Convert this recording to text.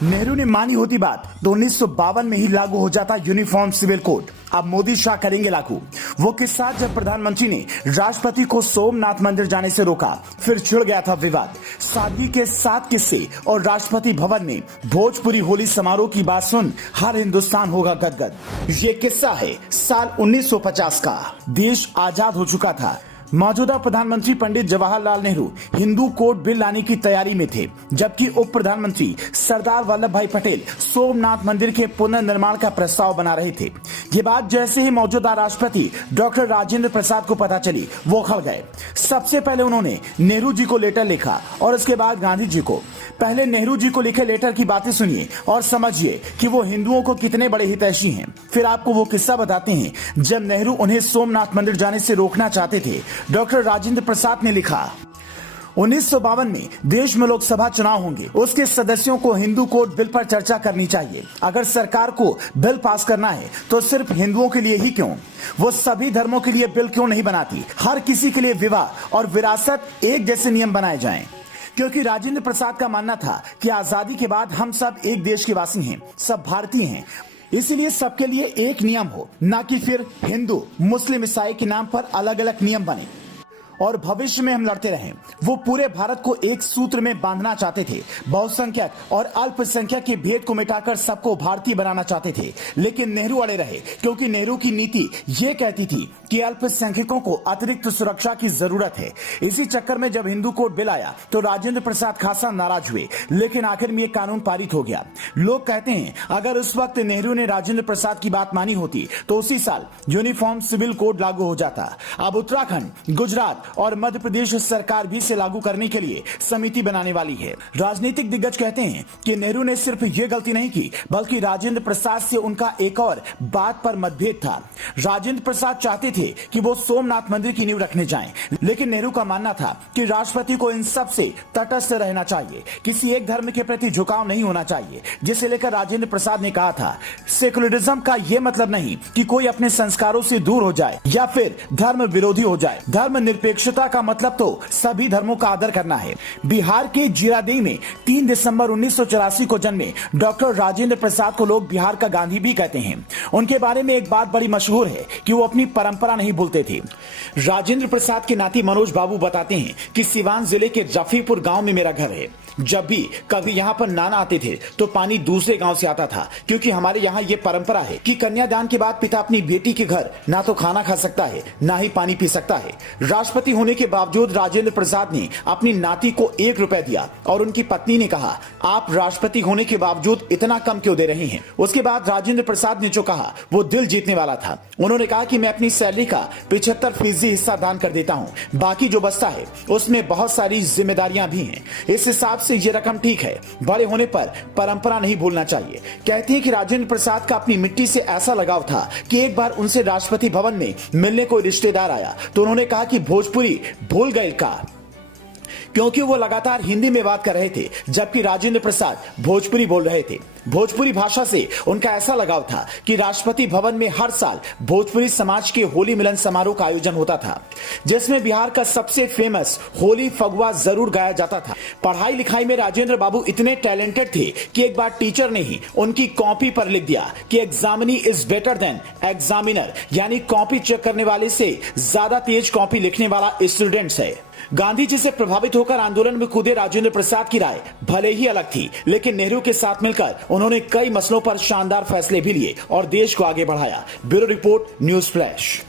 नेहरू ने मानी होती बात तो 1952 में ही लागू हो जाता यूनिफॉर्म सिविल कोड। अब मोदी शाह करेंगे लागू। वो किस्सा जब प्रधानमंत्री ने राष्ट्रपति को सोमनाथ मंदिर जाने से रोका, फिर छिड़ गया था विवाद। सादगी के 7 किस्से और राष्ट्रपति भवन में भोजपुरी होली समारोह की बात सुन हर हिंदुस्तान होगा गदगद। ये किस्सा है साल 1950 का। देश आजाद हो चुका था। मौजूदा प्रधानमंत्री पंडित जवाहरलाल नेहरू हिंदू कोड बिल लाने की तैयारी में थे, जबकि उप प्रधानमंत्री सरदार वल्लभ भाई पटेल सोमनाथ मंदिर के पुनर्निर्माण का प्रस्ताव बना रहे थे। ये बात जैसे ही मौजूदा राष्ट्रपति डॉक्टर राजेंद्र प्रसाद को पता चली, वो खड़ गए। सबसे पहले उन्होंने नेहरू जी को लेटर लिखा और उसके बाद गांधी जी को। पहले नेहरू जी को लिखे लेटर की बातें सुनिए और समझिए कि वो हिंदुओं को कितने बड़े हितैषी हैं। फिर आपको वो किस्सा बताते हैं जब नेहरू उन्हें सोमनाथ मंदिर जाने से रोकना चाहते थे। डॉक्टर राजेंद्र प्रसाद ने लिखा, 1952 में देश में लोकसभा चुनाव होंगे, उसके सदस्यों को हिंदू कोड बिल पर चर्चा करनी चाहिए। अगर सरकार को बिल पास करना है तो सिर्फ हिंदुओं के लिए ही क्यों, वो सभी धर्मों के लिए बिल क्यों नहीं बनाती। हर किसी के लिए विवाह और विरासत एक जैसे नियम बनाए जाएं। क्योंकि राजेंद्र प्रसाद का मानना था कि आजादी के बाद हम सब एक देश के वासी हैं, सब भारतीय हैं, इसलिए सबके लिए एक नियम हो, ना कि फिर हिंदू मुस्लिम ईसाई के नाम पर अलग अलग नियम बने और भविष्य में हम लड़ते रहें। वो पूरे भारत को एक सूत्र में बांधना चाहते थे। बहुसंख्यक और अल्पसंख्यक के भेद को मिटाकर सबको भारतीय बनाना चाहते थे, लेकिन नेहरू अड़े रहे, क्योंकि नेहरू की नीति ये कहती थी कि अल्पसंख्यकों को अतिरिक्त सुरक्षा की जरूरत है। इसी चक्कर में जब हिंदू कोड बिल आया तो राजेंद्र प्रसाद खासा नाराज हुए, लेकिन आखिर में ये कानून पारित हो गया। लोग कहते हैं अगर उस वक्त नेहरू ने राजेंद्र प्रसाद की बात मानी होती तो उसी साल यूनिफॉर्म सिविल कोड लागू हो जाता। अब उत्तराखंड, गुजरात और मध्य प्रदेश सरकार भी इसे लागू करने के लिए समिति बनाने वाली है। राजनीतिक दिग्गज कहते हैं कि नेहरू ने सिर्फ ये गलती नहीं की, बल्कि राजेंद्र प्रसाद से उनका एक और बात पर मतभेद था। राजेंद्र प्रसाद चाहते थे कि वो सोमनाथ मंदिर की नींव रखने जाएं, लेकिन नेहरू का मानना था कि राष्ट्रपति को इन सब से तटस्थ रहना चाहिए, किसी एक धर्म के प्रति झुकाव नहीं होना चाहिए। जिसे लेकर राजेंद्र प्रसाद ने कहा था, सेकुलरिज्म का यह मतलब नहीं कि कोई अपने संस्कारों से दूर हो जाए या फिर धर्म विरोधी हो जाए। धर्मनिरपेक्षता का मतलब तो सभी धर्मों का आदर करना है। बिहार के जीरादेई में 3 दिसंबर 1984 को जन्मे डॉक्टर राजेंद्र प्रसाद को लोग बिहार का गांधी भी कहते हैं। उनके बारे में एक बात बड़ी मशहूर है कि वो अपनी परंपरा नहीं भूलते थे। राजेंद्र प्रसाद के नाती मनोज बाबू बताते हैं कि सिवान जिले के रफीपुर गांव में मेरा घर है। जब भी कभी यहाँ पर नाना आते थे तो पानी दूसरे गांव से आता था, क्योंकि हमारे यहाँ ये परंपरा है कि कन्यादान के बाद पिता अपनी बेटी के घर ना तो खाना खा सकता है, ना ही पानी पी सकता है। राष्ट्रपति होने के बावजूद राजेंद्र प्रसाद ने अपनी नाती को 1 रुपया दिया और उनकी पत्नी ने कहा, आप राष्ट्रपति होने के बावजूद इतना कम क्यों दे रहे हैं। उसके बाद राजेंद्र प्रसाद ने जो कहा वो दिल जीतने वाला था। उन्होंने कहा कि मैं अपनी सैलरी का 75% हिस्सा दान कर देता हूँ, बाकी जो बचता है उसमें बहुत सारी जिम्मेदारियां भी हैं। इस हिसाब से ये रकम ठीक है। बड़े होने पर परंपरा नहीं भूलना चाहिए। कहते हैं कि राजेंद्र प्रसाद का अपनी मिट्टी से ऐसा लगाव था कि एक बार उनसे राष्ट्रपति भवन में मिलने कोई रिश्तेदार आया तो उन्होंने कहा कि भोजपुरी भूल गए का, क्योंकि वो लगातार हिंदी में बात कर रहे थे, जबकि राजेंद्र प्रसाद भोजपुरी बोल रहे थे। भोजपुरी भाषा से उनका ऐसा लगाव था कि राष्ट्रपति भवन में हर साल भोजपुरी समाज के होली मिलन समारोह का आयोजन होता था, जिसमें बिहार का सबसे फेमस होली फगुआ जरूर गाया जाता था। पढ़ाई लिखाई में राजेंद्र बाबू इतने टैलेंटेड थे कि एक बार टीचर ने ही उनकी कॉपी पर लिख दिया कि examinee is better than examiner, यानी कॉपी चेक करने वाले से ज्यादा तेज कॉपी लिखने वाला स्टूडेंट्स है। गांधी जी से प्रभावित होकर आंदोलन में कूदे राजेंद्र प्रसाद की राय भले ही अलग थी, लेकिन नेहरू के साथ मिलकर उन्होंने कई मसलों पर शानदार फैसले भी लिए और देश को आगे बढ़ाया। Bureau report, news flash.